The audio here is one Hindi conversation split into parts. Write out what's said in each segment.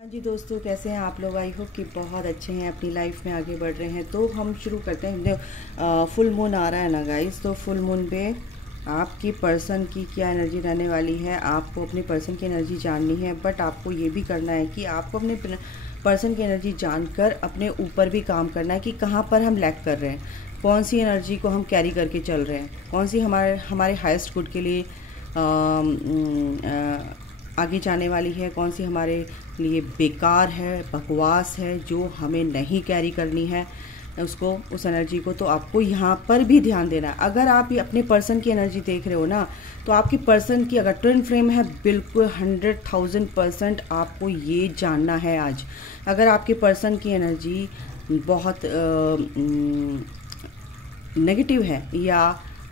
हाँ जी दोस्तों, कैसे हैं आप लोग। आई होप कि बहुत अच्छे हैं, अपनी लाइफ में आगे बढ़ रहे हैं। तो हम शुरू करते हैं। फुल मून आ रहा है ना गाइस, तो फुल मून पे आपकी पर्सन की क्या एनर्जी रहने वाली है। आपको अपने पर्सन की एनर्जी जाननी है, बट आपको ये भी करना है कि आपको अपने पर्सन की एनर्जी जानकर अपने ऊपर भी काम करना है कि कहाँ पर हम लैक कर रहे हैं, कौन सी एनर्जी को हम कैरी करके चल रहे हैं, कौन सी हमारे हाईएस्ट गुड के लिए आगे जाने वाली है, कौन सी हमारे लिए बेकार है, बकवास है, जो हमें नहीं कैरी करनी है उसको, उस एनर्जी को। तो आपको यहाँ पर भी ध्यान देना है। अगर आप ये अपने पर्सन की एनर्जी देख रहे हो ना, तो आपकी पर्सन की अगर ट्विन फ्लेम है, बिल्कुल 100,000% आपको ये जानना है आज। अगर आपके पर्सन की एनर्जी बहुत नेगेटिव है या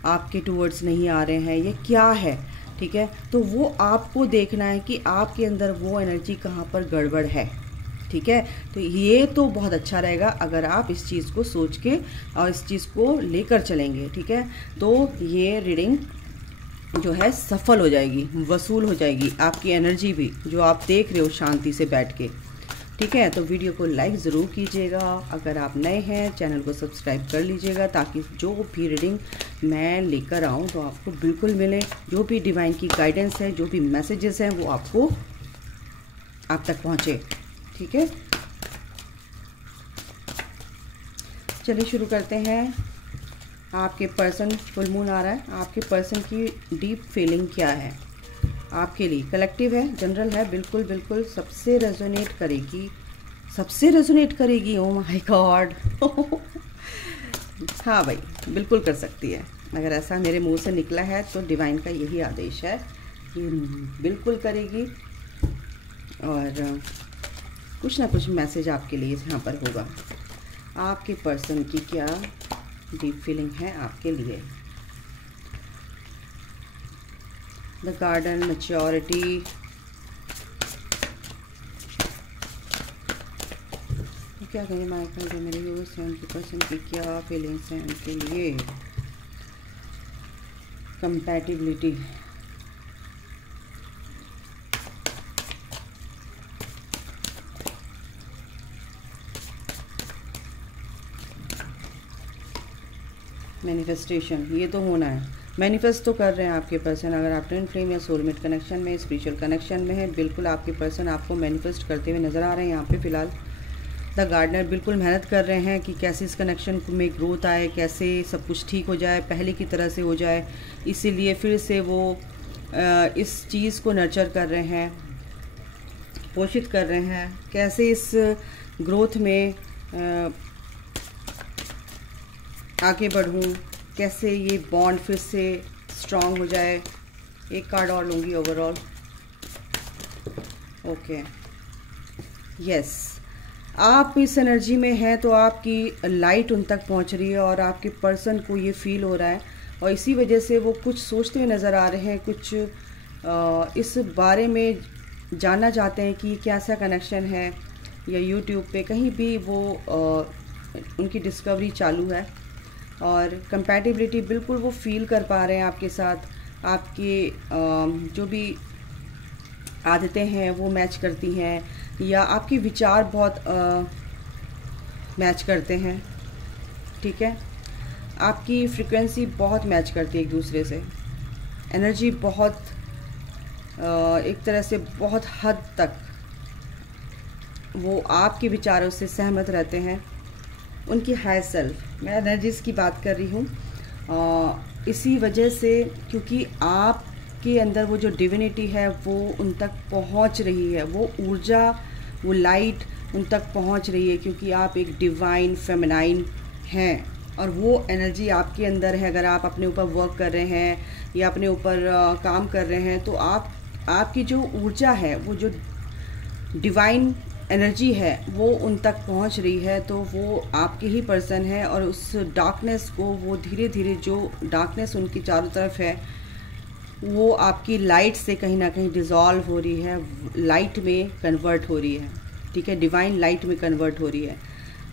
आपके टूवर्ड्स नहीं आ रहे हैं, ये क्या है, ठीक है, तो वो आपको देखना है कि आपके अंदर वो एनर्जी कहाँ पर गड़बड़ है, ठीक है। तो ये तो बहुत अच्छा रहेगा अगर आप इस चीज़ को सोच के और इस चीज़ को लेकर चलेंगे, ठीक है। तो ये रीडिंग जो है सफल हो जाएगी, वसूल हो जाएगी आपकी एनर्जी भी, जो आप देख रहे हो शांति से बैठ के, ठीक है। तो वीडियो को लाइक ज़रूर कीजिएगा। अगर आप नए हैं, चैनल को सब्सक्राइब कर लीजिएगा, ताकि जो भी रीडिंग मैं लेकर आऊँ तो आपको बिल्कुल मिले। जो भी डिवाइन की गाइडेंस है, जो भी मैसेजेस हैं, वो आपको आप तक पहुँचे, ठीक है। चलिए शुरू करते हैं। आपके पर्सन, फुल मून आ रहा है, आपके पर्सन की डीप फीलिंग क्या है आपके लिए। कलेक्टिव है, जनरल है, बिल्कुल बिल्कुल सबसे रेजोनेट करेगी, सबसे रेजोनेट करेगी। ओ माय गॉड हाँ भाई, बिल्कुल कर सकती है। अगर ऐसा मेरे मुंह से निकला है तो डिवाइन का यही आदेश है कि बिल्कुल करेगी, और कुछ ना कुछ मैसेज आपके लिए यहाँ पर होगा। आपके पर्सन की क्या डीप फीलिंग है आपके लिए। द गार्डन, मैच्योरिटी, क्या कहें माइकल, जो मेरे व्यूअर्स हैं उनकी पर्सन की क्या फीलिंग्स हैं उनके लिए। कंपैटिबिलिटी, मैनिफेस्टेशन, ये तो होना है, मैनिफेस्ट तो कर रहे हैं आपके पर्सन। अगर आप ट्विन फ्लेम या सोलमेट कनेक्शन में, स्पिरिचुअल कनेक्शन में है, बिल्कुल आपके पर्सन आपको मैनिफेस्ट करते हुए नज़र आ रहे हैं यहाँ पे फ़िलहाल। द गार्डनर बिल्कुल मेहनत कर रहे हैं कि कैसे इस कनेक्शन में ग्रोथ आए, कैसे सब कुछ ठीक हो जाए, पहले की तरह से हो जाए। इसीलिए फिर से वो इस चीज़ को नर्चर कर रहे हैं, पोषित कर रहे हैं, कैसे इस ग्रोथ में आगे बढ़ूँ, कैसे ये बॉन्ड फिर से स्ट्रॉन्ग हो जाए। एक कार्ड और लूँगी ओवरऑल। ओके, यस, आप इस एनर्जी में हैं तो आपकी लाइट उन तक पहुंच रही है, और आपके पर्सन को ये फील हो रहा है, और इसी वजह से वो कुछ सोचते हुए नज़र आ रहे हैं, कुछ इस बारे में जानना चाहते हैं कि कैसा कनेक्शन है, या यूट्यूब पे कहीं भी वो उनकी डिस्कवरी चालू है। और कंपैटिबिलिटी बिल्कुल वो फील कर पा रहे हैं आपके साथ। आपके जो भी आदतें हैं वो मैच करती हैं, या आपके विचार बहुत मैच करते हैं, ठीक है। आपकी फ्रीक्वेंसी बहुत मैच करती है एक दूसरे से। एनर्जी बहुत एक तरह से बहुत हद तक वो आपके विचारों से सहमत रहते हैं। उनकी हाई सेल्फ, मैं एनर्जीज़ की बात कर रही हूँ, इसी वजह से, क्योंकि आपके अंदर वो जो डिविनिटी है वो उन तक पहुँच रही है, वो ऊर्जा, वो लाइट उन तक पहुँच रही है, क्योंकि आप एक डिवाइन फेमिनाइन हैं, और वो एनर्जी आपके अंदर है। अगर आप अपने ऊपर वर्क कर रहे हैं या अपने ऊपर काम कर रहे हैं, तो आपकी जो ऊर्जा है, वो जो डिवाइन एनर्जी है, वो उन तक पहुंच रही है। तो वो आपके ही पर्सन है, और उस डार्कनेस को वो धीरे धीरे, जो डार्कनेस उनकी चारों तरफ है, वो आपकी लाइट से कहीं ना कहीं डिज़ोल्व हो रही है, लाइट में कन्वर्ट हो रही है, ठीक है, डिवाइन लाइट में कन्वर्ट हो रही है।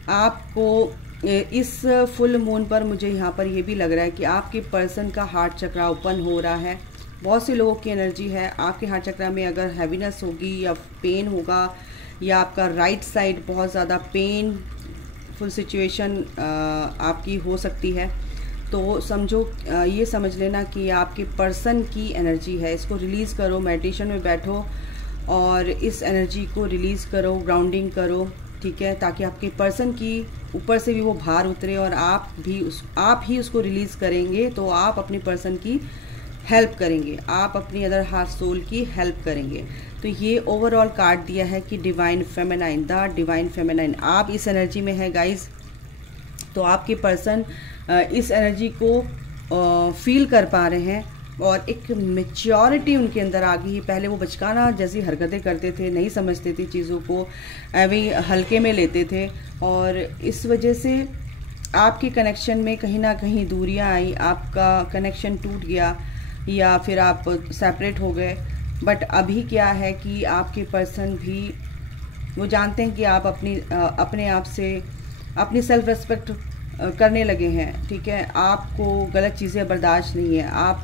आपको इस फुल मून पर मुझे यहाँ पर ये भी लग रहा है कि आपके पर्सन का हार्ट चक्रा ओपन हो रहा है। बहुत से लोगों की एनर्जी है आपके हार्ट चक्रा में, अगर हैवीनेस होगी या पेन होगा या आपका राइट साइड बहुत ज़्यादा पेनफुल सिचुएशन आपकी हो सकती है, तो समझो ये समझ लेना कि आपके पर्सन की एनर्जी है। इसको रिलीज़ करो, मेडिटेशन में बैठो और इस एनर्जी को रिलीज़ करो, ग्राउंडिंग करो, ठीक है, ताकि आपके पर्सन की ऊपर से भी वो भार उतरे और आप ही उसको रिलीज़ करेंगे तो आप अपनी पर्सन की हेल्प करेंगे, आप अपनी अदर हाफ सोल की हेल्प करेंगे। तो ये ओवरऑल कार्ड दिया है कि divine feminine, the divine feminine, आप इस एनर्जी में है गाइज। तो आपके पर्सन इस एनर्जी को फील कर पा रहे हैं और एक मैच्योरिटी उनके अंदर आ गई। पहले वो बचकाना जैसी हरकतें करते थे, नहीं समझते थे चीज़ों को, ऐਵੇਂ हल्के में लेते थे और इस वजह से आपके कनेक्शन में कहीं ना कहीं दूरियां आई, आपका कनेक्शन टूट गया या फिर आप सेपरेट हो गए। बट अभी क्या है कि आपके पर्सन भी वो जानते हैं कि आप अपने आप से अपनी सेल्फ रेस्पेक्ट करने लगे हैं, ठीक है। आपको गलत चीज़ें बर्दाश्त नहीं है, आप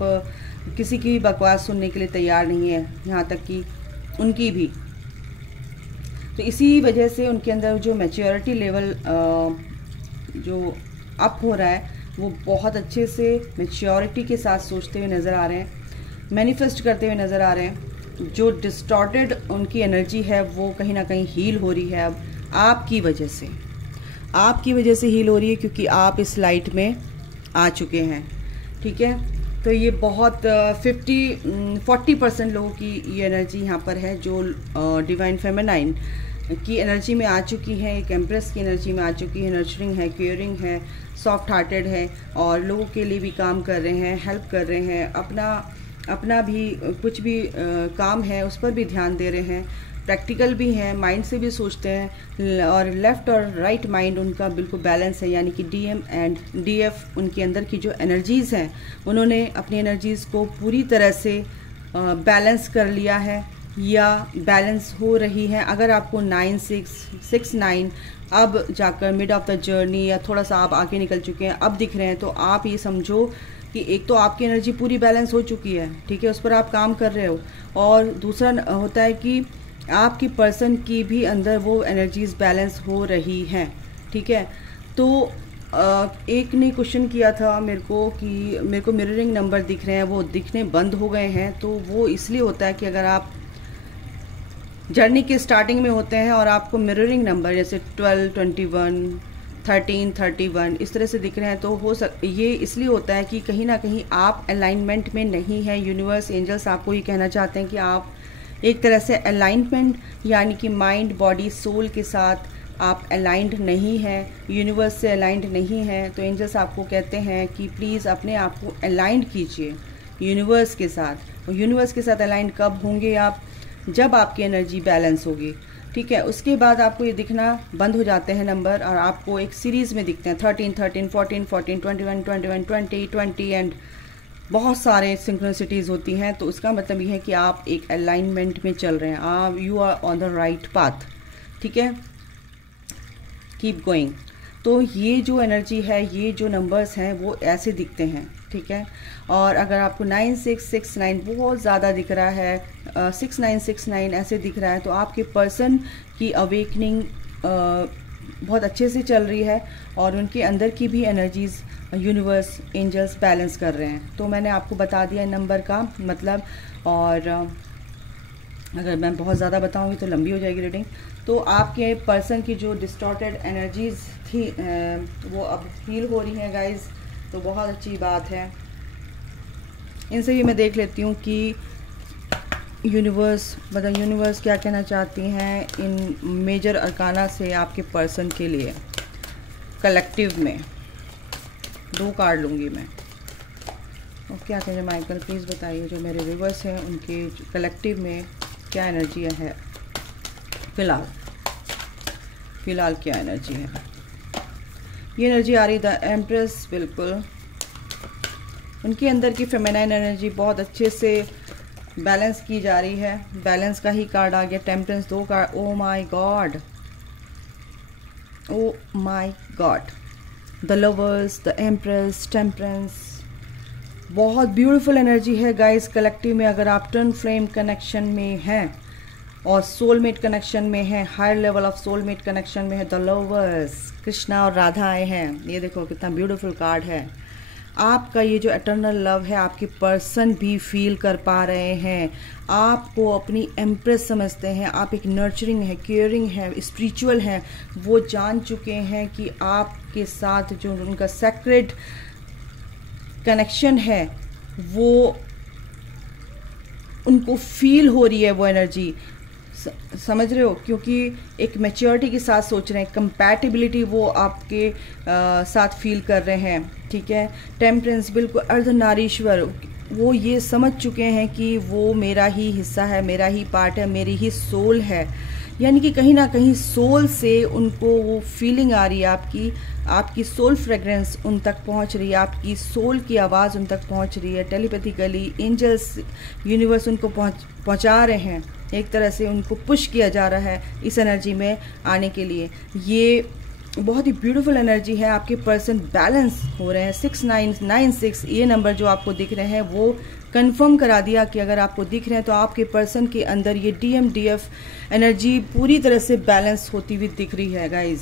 किसी की भी बकवास सुनने के लिए तैयार नहीं है, यहाँ तक कि उनकी भी। तो इसी वजह से उनके अंदर जो मैच्योरिटी लेवल जो अप हो रहा है वो बहुत अच्छे से मैच्योरिटी के साथ सोचते हुए नज़र आ रहे हैं, मैनिफेस्ट करते हुए नज़र आ रहे हैं। जो डिस्टॉर्टेड उनकी एनर्जी है वो कहीं ना कहीं हील हो रही है अब आपकी वजह से हील हो रही है, क्योंकि आप इस लाइट में आ चुके हैं, ठीक है। तो ये बहुत 40% लोगों की ये एनर्जी यहाँ पर है जो डिवाइन फेमिनाइन की एनर्जी में आ चुकी है, एक एम्प्रेस की एनर्जी में आ चुकी है, नर्चरिंग है, केयरिंग है, सॉफ्ट हार्टेड है और लोगों के लिए भी काम कर रहे हैं, हेल्प कर रहे हैं, अपना भी कुछ भी काम है उस पर भी ध्यान दे रहे हैं, प्रैक्टिकल भी हैं, माइंड से भी सोचते हैं और लेफ़्ट और राइट माइंड उनका बिल्कुल बैलेंस है। यानी कि DM एंड DF उनके अंदर की जो एनर्जीज़ हैं उन्होंने अपनी एनर्जीज़ को पूरी तरह से बैलेंस कर लिया है या बैलेंस हो रही है। अगर आपको 9, 6, 6, 9 अब जाकर मिड ऑफ द जर्नी या थोड़ा सा आप आगे निकल चुके हैं, अब दिख रहे हैं, तो आप ये समझो कि एक तो आपकी एनर्जी पूरी बैलेंस हो चुकी है, ठीक है, उस पर आप काम कर रहे हो, और दूसरा होता है कि आपकी पर्सन की भी अंदर वो एनर्जीज बैलेंस हो रही हैं, ठीक है। तो एक ने क्वेश्चन किया था मेरे को कि मेरे को मिररिंग नंबर दिख रहे हैं, वो दिखने बंद हो गए हैं। तो वो इसलिए होता है कि अगर आप जर्नी के स्टार्टिंग में होते हैं और आपको मिररिंग नंबर जैसे 12, 21, 13, 31 इस तरह से दिख रहे हैं, तो ये इसलिए होता है कि कहीं ना कहीं आप अलाइनमेंट में नहीं है। यूनिवर्स, एंजल्स आपको ये कहना चाहते हैं कि आप एक तरह से अलाइनमेंट यानी कि माइंड, बॉडी, सोल के साथ आप अलाइंड नहीं है, यूनिवर्स से अलाइंड नहीं है। तो एंजल्स आपको कहते हैं कि प्लीज़ अपने आप को अलाइंड कीजिए यूनिवर्स के साथ। और यूनिवर्स के साथ अलाइंड कब होंगे आप? जब आपकी एनर्जी बैलेंस होगी, ठीक है। उसके बाद आपको ये दिखना बंद हो जाते हैं नंबर और आपको एक सीरीज़ में दिखते हैं 13, 13, 14, 14, 21, 21, 20, 20 एंड बहुत सारे सिंक्रोनिसिटीज़ होती हैं। तो उसका मतलब ये है कि आप एक अलाइनमेंट में चल रहे हैं, आप you are on the right path, ठीक है। Keep going. तो ये जो एनर्जी है, ये जो नंबर्स हैं वो ऐसे दिखते हैं, ठीक है। और अगर आपको 9, 6, 6, 9 बहुत ज़्यादा दिख रहा है, 6, 9, 6, 9 ऐसे दिख रहा है, तो आपके पर्सन की अवेकनिंग बहुत अच्छे से चल रही है और उनके अंदर की भी एनर्जीज़ यूनिवर्स, एंजल्स बैलेंस कर रहे हैं। तो मैंने आपको बता दिया नंबर का मतलब, और अगर मैं बहुत ज़्यादा बताऊंगी तो लंबी हो जाएगी रीडिंग। तो आपके पर्सन की जो डिस्टॉर्टेड एनर्जीज़ थी वो अब हील हो रही हैं गाइस, तो बहुत अच्छी बात है। इनसे भी मैं देख लेती हूँ कि यूनिवर्स क्या कहना चाहती हैं इन मेजर अरकाना से आपके पर्सन के लिए। कलेक्टिव में 2 कार्ड लूँगी मैं। और क्या कहें माइकल, प्लीज़ बताइए जो मेरे व्यूअर्स हैं उनके कलेक्टिव में क्या एनर्जी है फ़िलहाल क्या एनर्जी है। ये एनर्जी आ रही द एम्प्रेस, बिल्कुल उनके अंदर की फेमिनाइन एनर्जी बहुत अच्छे से बैलेंस की जा रही है। बैलेंस का ही कार्ड आ गया, temperance 2 card. Oh my God, the lovers, the empress, temperance, बहुत ब्यूटीफुल एनर्जी है गाइस कलेक्टिव में। अगर आप ट्विन फ्लेम कनेक्शन में हैं और सोलमेट कनेक्शन में है, higher level of soulmate connection में है। द लवर्स, कृष्णा और राधा आए हैं। ये देखो कितना ब्यूटीफुल कार्ड है। आपका ये जो एटर्नल लव है आपके पर्सन भी फील कर पा रहे हैं, आपको अपनी एम्प्रेस समझते हैं, आप एक नर्चरिंग है, केयरिंग है, स्पिरिचुअल है। वो जान चुके हैं कि आपके साथ जो उनका सेक्रेड कनेक्शन है वो उनको फील हो रही है, वो एनर्जी, समझ रहे हो, क्योंकि एक मैच्योरिटी के साथ सोच रहे हैं, कंपैटिबिलिटी वो आपके साथ फील कर रहे हैं, ठीक है। टेम्परेंस, बिल्कुल अर्धनारीश्वर, वो ये समझ चुके हैं कि वो मेरा ही हिस्सा है, मेरा ही पार्ट है, मेरी ही सोल है। यानी कि कहीं ना कहीं सोल से उनको वो फीलिंग आ रही है, आपकी सोल फ्रेग्रेंस उन तक पहुंच रही है, आपकी सोल की आवाज़ उन तक पहुंच रही है। टेलीपैथिकली एंजल्स, यूनिवर्स उनको पहुंचा रहे हैं, एक तरह से उनको पुश किया जा रहा है इस एनर्जी में आने के लिए। ये बहुत ही ब्यूटीफुल एनर्जी है। आपके पर्सन बैलेंस हो रहे हैं। 6996 ये नंबर जो आपको दिख रहे हैं वो कंफर्म करा दिया कि अगर आपको दिख रहे हैं तो आपके पर्सन के अंदर ये DMDF एनर्जी पूरी तरह से बैलेंस होती हुई दिख रही है गाइज।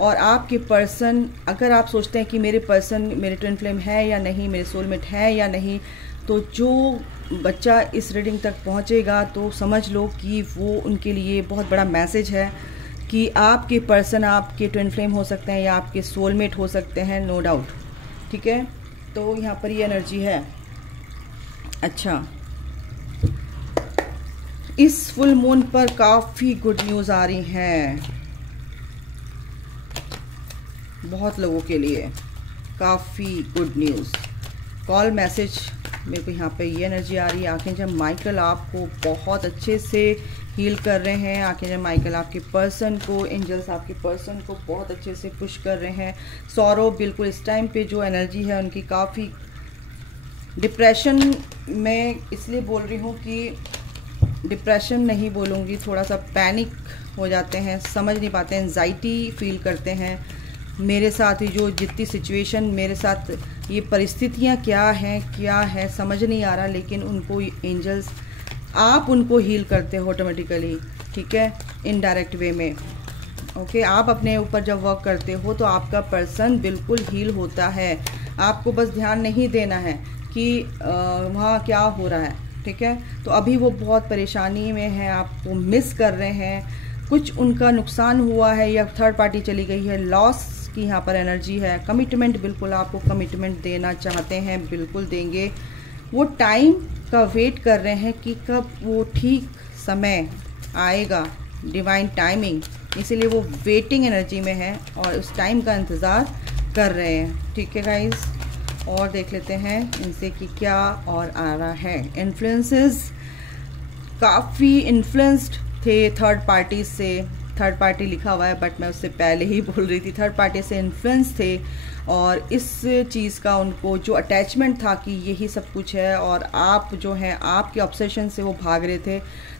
और आपके पर्सन, अगर आप सोचते हैं कि मेरे पर्सन मेरे ट्विन फ्लेम है या नहीं, मेरे सोलमेट है या नहीं, तो जो बच्चा इस रीडिंग तक पहुंचेगा तो समझ लो कि वो उनके लिए बहुत बड़ा मैसेज है कि आपके पर्सन आपके ट्विन फ्लेम हो सकते हैं या आपके सोलमेट हो सकते हैं, नो डाउट, ठीक है। तो यहाँ पर ये एनर्जी है। अच्छा, इस फुल मून पर काफ़ी गुड न्यूज़ आ रही हैं बहुत लोगों के लिए, काफ़ी गुड न्यूज़। कॉल मैसेज, मेरे को यहाँ पे ये एनर्जी आ रही है। आर्कएंजल माइकल आपको बहुत अच्छे से हील कर रहे हैं। आर्कएंजल माइकल आपके पर्सन को, एंजल्स आपके पर्सन को बहुत अच्छे से पुश कर रहे हैं। सौरव, बिल्कुल इस टाइम पे जो एनर्जी है उनकी काफ़ी डिप्रेशन, मैं इसलिए बोल रही हूँ कि डिप्रेशन नहीं बोलूँगी, थोड़ा सा पैनिक हो जाते हैं, समझ नहीं पाते, एंजाइटी फील करते हैं। मेरे साथ ही जो जितनी सिचुएशन, मेरे साथ ये परिस्थितियाँ क्या है समझ नहीं आ रहा, लेकिन उनको एंजल्स, आप उनको हील करते हो ऑटोमेटिकली, ठीक है, इनडायरेक्ट वे में। ओके, आप अपने ऊपर जब वर्क करते हो तो आपका पर्सन बिल्कुल हील होता है। आपको बस ध्यान नहीं देना है कि वहाँ क्या हो रहा है, ठीक है। तो अभी वो बहुत परेशानी में है, आपको मिस कर रहे हैं, कुछ उनका नुकसान हुआ है या थर्ड पार्टी चली गई है, लॉस की यहाँ पर एनर्जी है। कमिटमेंट, बिल्कुल आपको कमिटमेंट देना चाहते हैं, बिल्कुल देंगे। वो टाइम का वेट कर रहे हैं कि कब वो ठीक समय आएगा, डिवाइन टाइमिंग, इसीलिए वो वेटिंग एनर्जी में है और उस टाइम का इंतज़ार कर रहे हैं, ठीक है गाइज। और देख लेते हैं इनसे कि क्या और आ रहा है। इन्फ्लुएंसेस, काफ़ी इन्फ्लुएंस्ड थे थर्ड पार्टी से, थर्ड पार्टी लिखा हुआ है बट मैं उससे पहले ही बोल रही थी, थर्ड पार्टी से इन्फ्लुएंस थे और इस चीज़ का उनको जो अटैचमेंट था कि यही सब कुछ है और आप जो हैं आपके ऑब्सेशन से वो भाग रहे थे।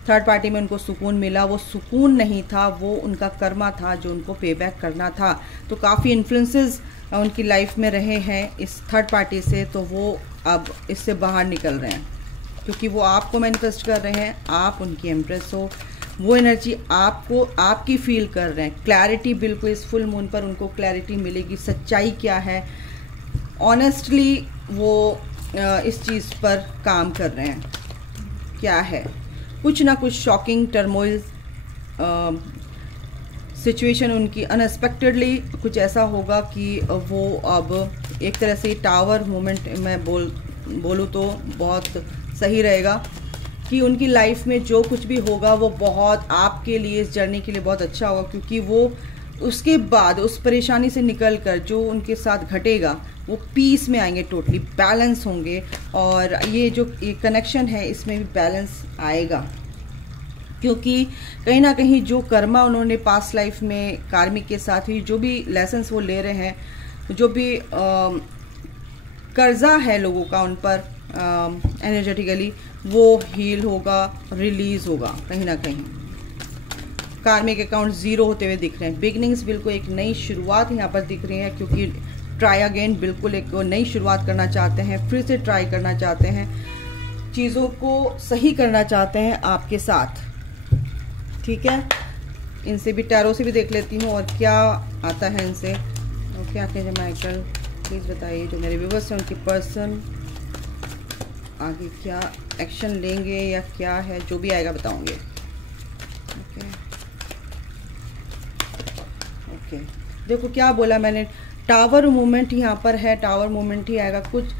थर्ड पार्टी में उनको सुकून मिला, वो सुकून नहीं था, वो उनका कर्मा था जो उनको पे बैक करना था। तो काफ़ी इन्फ्लुएंसेस उनकी लाइफ में रहे हैं इस थर्ड पार्टी से, तो वो अब इससे बाहर निकल रहे हैं क्योंकि वो आपको मैनिफेस्ट कर रहे हैं, आप उनकी एम्प्रेस हो, वो एनर्जी आपको, आपकी फील कर रहे हैं। क्लैरिटी, बिल्कुल इस फुल मून पर उनको क्लैरिटी मिलेगी, सच्चाई क्या है, ऑनेस्टली वो इस चीज़ पर काम कर रहे हैं, क्या है, कुछ ना कुछ शॉकिंग टर्मोइल सिचुएशन उनकी अनएक्सपेक्टेडली कुछ ऐसा होगा कि वो अब एक तरह से टावर मोमेंट मैं बोलूँ तो बहुत सही रहेगा कि उनकी लाइफ में जो कुछ भी होगा वो बहुत आपके लिए, इस जर्नी के लिए बहुत अच्छा होगा, क्योंकि वो उसके बाद उस परेशानी से निकलकर जो उनके साथ घटेगा वो पीस में आएंगे, टोटली बैलेंस होंगे। और ये जो ये कनेक्शन है इसमें भी बैलेंस आएगा, क्योंकि कहीं ना कहीं जो कर्मा उन्होंने पास्ट लाइफ में कार्मिक के साथ ही जो भी लेसन्स वो ले रहे हैं, जो भी कर्जा है लोगों का उन पर एनर्जेटिकली, वो हील होगा, रिलीज होगा। कहीं ना कहीं कार्मिक अकाउंट जीरो होते हुए दिख रहे हैं। बिगनिंग्स, बिल्कुल एक नई शुरुआत यहाँ पर दिख रही है, क्योंकि ट्राई अगेन, बिल्कुल एक नई शुरुआत करना चाहते हैं, फिर से ट्राई करना चाहते हैं, चीज़ों को सही करना चाहते हैं आपके साथ, ठीक है, इनसे भी टैरो से भी देख लेती हूँ और क्या आता है इनसे। ओके, आर्कएंजल माइकल प्लीज़ बताइए जो मेरे व्यूअर्स हैं उनके पर्सन आगे क्या एक्शन लेंगे या क्या है, जो भी आएगा बताऊंगे। ओके ओके, देखो क्या बोला मैंने, टावर मूवमेंट यहाँ पर है, टावर मूवमेंट ही आएगा। कुछ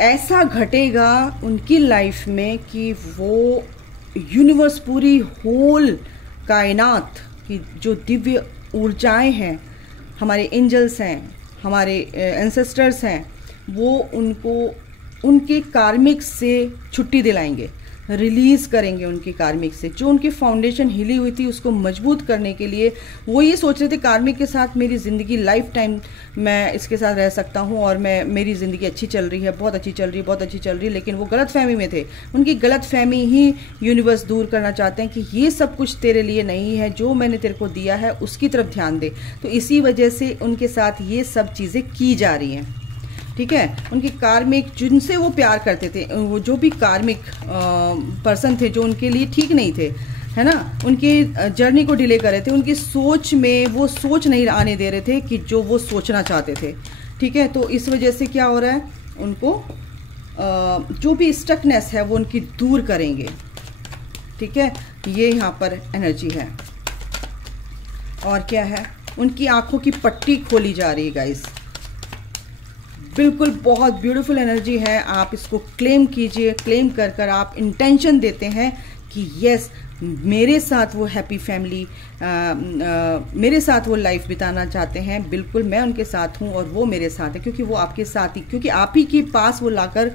ऐसा घटेगा उनकी लाइफ में कि वो यूनिवर्स, पूरी होल कायनात की जो दिव्य ऊर्जाएं हैं, हमारे एंजल्स हैं, हमारे एंसेस्टर्स हैं, वो उनको उनके कार्मिक से छुट्टी दिलाएंगे, रिलीज करेंगे उनकी कार्मिक से। जो उनकी फाउंडेशन हिली हुई थी उसको मजबूत करने के लिए वो ये सोच रहे थे कार्मिक के साथ मेरी ज़िंदगी लाइफ टाइम मैं इसके साथ रह सकता हूँ और मेरी ज़िंदगी अच्छी चल रही है, बहुत अच्छी चल रही है, बहुत अच्छी चल रही है। लेकिन वो गलत फहमी में थे। उनकी गलत फहमी ही यूनिवर्स दूर करना चाहते हैं कि ये सब कुछ तेरे लिए नहीं है, जो मैंने तेरे को दिया है उसकी तरफ ध्यान दे। तो इसी वजह से उनके साथ ये सब चीज़ें की जा रही हैं, ठीक है। उनके कार्मिक जिनसे वो प्यार करते थे, वो जो भी कार्मिक पर्सन थे जो उनके लिए ठीक नहीं थे, है ना, उनकी जर्नी को डिले कर रहे थे, उनकी सोच में वो सोच नहीं आने दे रहे थे कि जो वो सोचना चाहते थे, ठीक है। तो इस वजह से क्या हो रहा है, उनको जो भी स्टकनेस है वो उनकी दूर करेंगे, ठीक है। ये यहाँ पर एनर्जी है। और क्या है, उनकी आंखों की पट्टी खोली जा रही है गाइस, बिल्कुल बहुत ब्यूटीफुल एनर्जी है। आप इसको क्लेम कीजिए, क्लेम कर कर आप इंटेंशन देते हैं कि यस मेरे साथ वो हैप्पी फैमिली, मेरे साथ वो लाइफ बिताना चाहते हैं, बिल्कुल मैं उनके साथ हूँ और वो मेरे साथ है, क्योंकि वो आपके साथ ही, क्योंकि आप ही के पास वो लाकर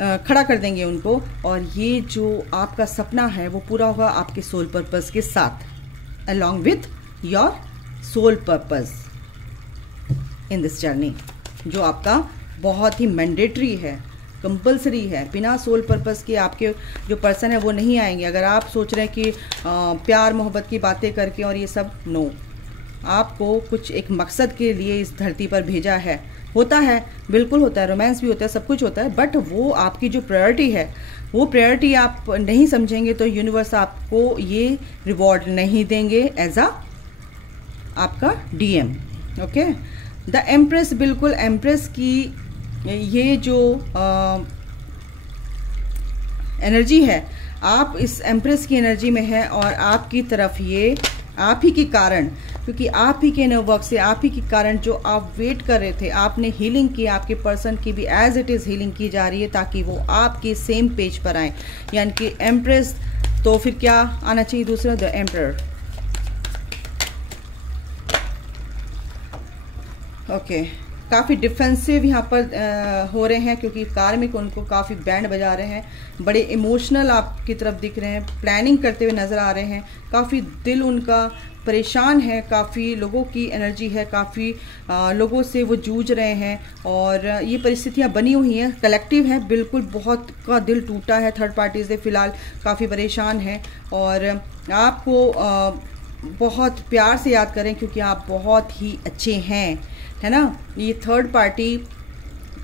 खड़ा कर देंगे उनको। और ये जो आपका सपना है वो पूरा होगा आपके सोल पर्पस के साथ, along with your soul purpose in this journey, जो आपका बहुत ही मैंडेटरी है, कंपलसरी है। बिना सोल पर्पस के आपके जो पर्सन है वो नहीं आएंगे। अगर आप सोच रहे हैं कि प्यार मोहब्बत की बातें करके और ये सब, नो, आपको कुछ एक मकसद के लिए इस धरती पर भेजा है। होता है, बिल्कुल होता है, रोमांस भी होता है, सब कुछ होता है, बट वो आपकी जो प्रायोरिटी है वो प्रायोरिटी आप नहीं समझेंगे तो यूनिवर्स आपको ये रिवॉर्ड नहीं देंगे एज आ आपका डीएम। ओके, द एम्प्रेस, बिल्कुल एम्प्रेस की ये जो एनर्जी है, आप इस एम्प्रेस की एनर्जी में है और आपकी तरफ ये आप ही के कारण, क्योंकि आप ही के वर्क से, आप ही के कारण जो आप वेट कर रहे थे, आपने हीलिंग की, आपके पर्सन की भी एज इट इज़ हीलिंग की जा रही है ताकि वो आपके सेम पेज पर आए, यानी कि एम्प्रेस। तो फिर क्या आना चाहिए दूसरा, द एम्परर। ओके, काफ़ी डिफेंसिव यहाँ पर हो रहे हैं क्योंकि कार्मिक उनको काफ़ी बैंड बजा रहे हैं, बड़े इमोशनल आपकी तरफ दिख रहे हैं, प्लानिंग करते हुए नज़र आ रहे हैं, काफ़ी दिल उनका परेशान है, काफ़ी लोगों की एनर्जी है, काफ़ी लोगों से वो जूझ रहे हैं और ये परिस्थितियाँ बनी हुई हैं, कलेक्टिव हैं, बिल्कुल बहुत का दिल टूटा है थर्ड पार्टी से, फ़िलहाल काफ़ी परेशान हैं और आपको बहुत प्यार से याद करें क्योंकि आप बहुत ही अच्छे हैं, है ना। ये थर्ड पार्टी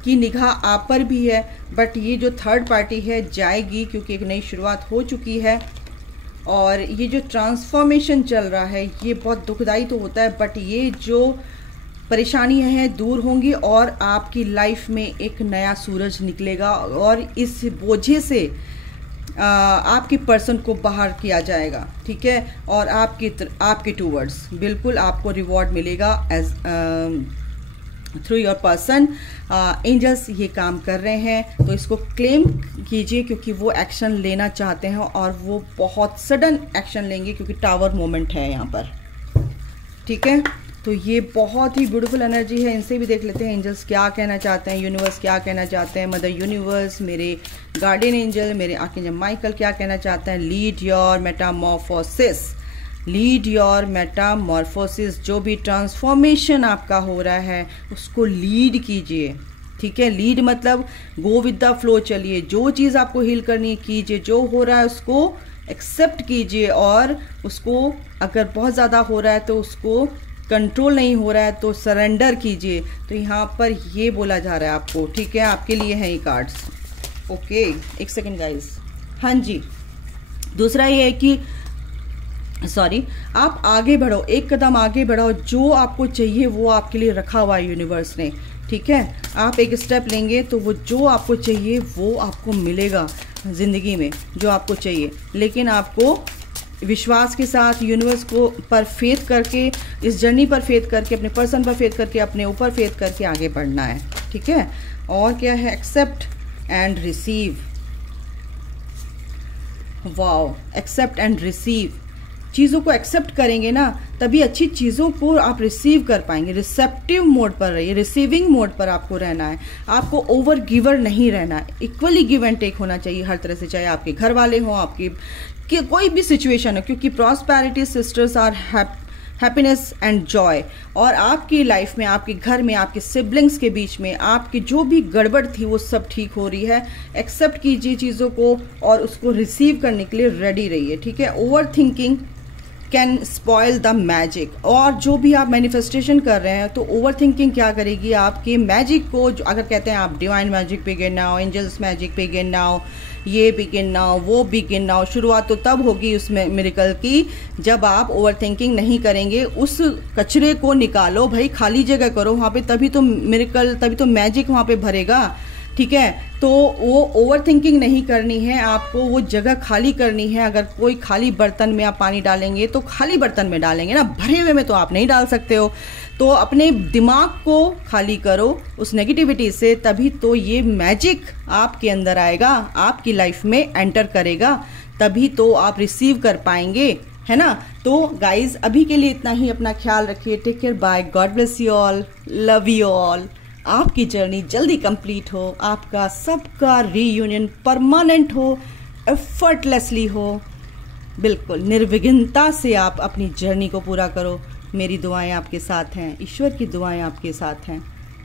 की निगाह आप पर भी है, बट ये जो थर्ड पार्टी है जाएगी क्योंकि एक नई शुरुआत हो चुकी है और ये जो ट्रांसफॉर्मेशन चल रहा है ये बहुत दुखदाई तो होता है, बट ये जो परेशानियां हैं दूर होंगी और आपकी लाइफ में एक नया सूरज निकलेगा और इस बोझे से आपके पर्सन को बाहर किया जाएगा, ठीक है। और आपके टूवर्ड्स बिल्कुल आपको रिवॉर्ड मिलेगा as through your person. Angels ये काम कर रहे हैं तो इसको क्लेम कीजिए क्योंकि वो एक्शन लेना चाहते हैं और वो बहुत सडन एक्शन लेंगे क्योंकि टावर मोमेंट है यहाँ पर, ठीक है। तो ये बहुत ही ब्यूटीफुल एनर्जी है, इनसे भी देख लेते हैं एंजल्स क्या कहना चाहते हैं, यूनिवर्स क्या कहना चाहते हैं, मदर यूनिवर्स, मेरे गार्डियन एंजल, मेरे आर्कएंजल माइकल क्या कहना चाहते हैं। Lead your Metamorphosis, lead your Metamorphosis, जो भी ट्रांसफॉर्मेशन आपका हो रहा है उसको लीड कीजिए, ठीक है। लीड मतलब गो विद द फ्लो, चलिए, जो चीज़ आपको हील करनी कीजिए, जो हो रहा है उसको एक्सेप्ट कीजिए और उसको अगर बहुत ज़्यादा हो रहा है तो उसको कंट्रोल नहीं हो रहा है तो सरेंडर कीजिए। तो यहाँ पर ये बोला जा रहा है आपको, ठीक है, आपके लिए है ये कार्ड्स। ओके, एक सेकेंड गाइस। हाँ जी, दूसरा ये है कि सॉरी, आप आगे बढ़ो, एक कदम आगे बढ़ो। जो आपको चाहिए वो आपके लिए रखा हुआ है यूनिवर्स ने, ठीक है। आप एक स्टेप लेंगे तो वो जो आपको चाहिए वो आपको मिलेगा ज़िंदगी में, जो आपको चाहिए। लेकिन आपको विश्वास के साथ यूनिवर्स को पर फेथ करके, इस जर्नी पर फेथ करके, अपने पर्सन पर फेथ करके, अपने ऊपर फेथ करके आगे बढ़ना है, ठीक है। और क्या है, accept and receive. Wow, accept and receive. चीज़ों को एक्सेप्ट करेंगे ना, तभी अच्छी चीज़ों को आप रिसीव कर पाएंगे। रिसेप्टिव मोड पर रहिए, रिसीविंग मोड पर आपको रहना है। आपको ओवर गिवर नहीं रहना है, इक्वली गिव एंड टेक होना चाहिए हर तरह से, चाहे आपके घर वाले हों, आपकी कि कोई भी सिचुएशन हो, क्योंकि prosperity sisters are happiness and Joy. और आपकी लाइफ में, आपके घर में, आपके सिबलिंग्स के बीच में आपकी जो भी गड़बड़ थी वो सब ठीक हो रही है। एक्सेप्ट कीजिए चीज़ों को और उसको रिसीव करने के लिए रेडी रहिए, ठीक है। Over thinking can spoil the magic. और जो भी आप मैनिफेस्टेशन कर रहे हैं तो ओवर थिंकिंग क्या करेगी, आपके मैजिक को, जो अगर कहते हैं आप divine magic begin now, angels magic begin now, ये बिगिन नाउ, वो बिगिन नाउ, शुरुआत तो तब होगी उस मिरेकल की जब आप ओवर थिंकिंग नहीं करेंगे। उस कचरे को निकालो भाई, खाली जगह करो वहाँ पे, तभी तो मिरेकल, तभी तो मैजिक वहाँ पे भरेगा, ठीक है। तो वो ओवर थिंकिंग नहीं करनी है, आपको वो जगह खाली करनी है। अगर कोई खाली बर्तन में आप पानी डालेंगे तो खाली बर्तन में डालेंगे ना, भरे हुए में तो आप नहीं डाल सकते हो। तो अपने दिमाग को खाली करो उस नेगेटिविटी से, तभी तो ये मैजिक आपके अंदर आएगा, आपकी लाइफ में एंटर करेगा, तभी तो आप रिसीव कर पाएंगे, है ना। तो गाइज अभी के लिए इतना ही, अपना ख्याल रखिए, take care, bye, God bless you all, love you all. आपकी जर्नी जल्दी कंप्लीट हो, आपका सबका रीयूनियन परमानेंट हो, एफर्टलेसली हो, बिल्कुल निर्विघ्नता से आप अपनी जर्नी को पूरा करो। मेरी दुआएं आपके साथ हैं, ईश्वर की दुआएं आपके साथ हैं।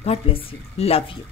God bless you, love you.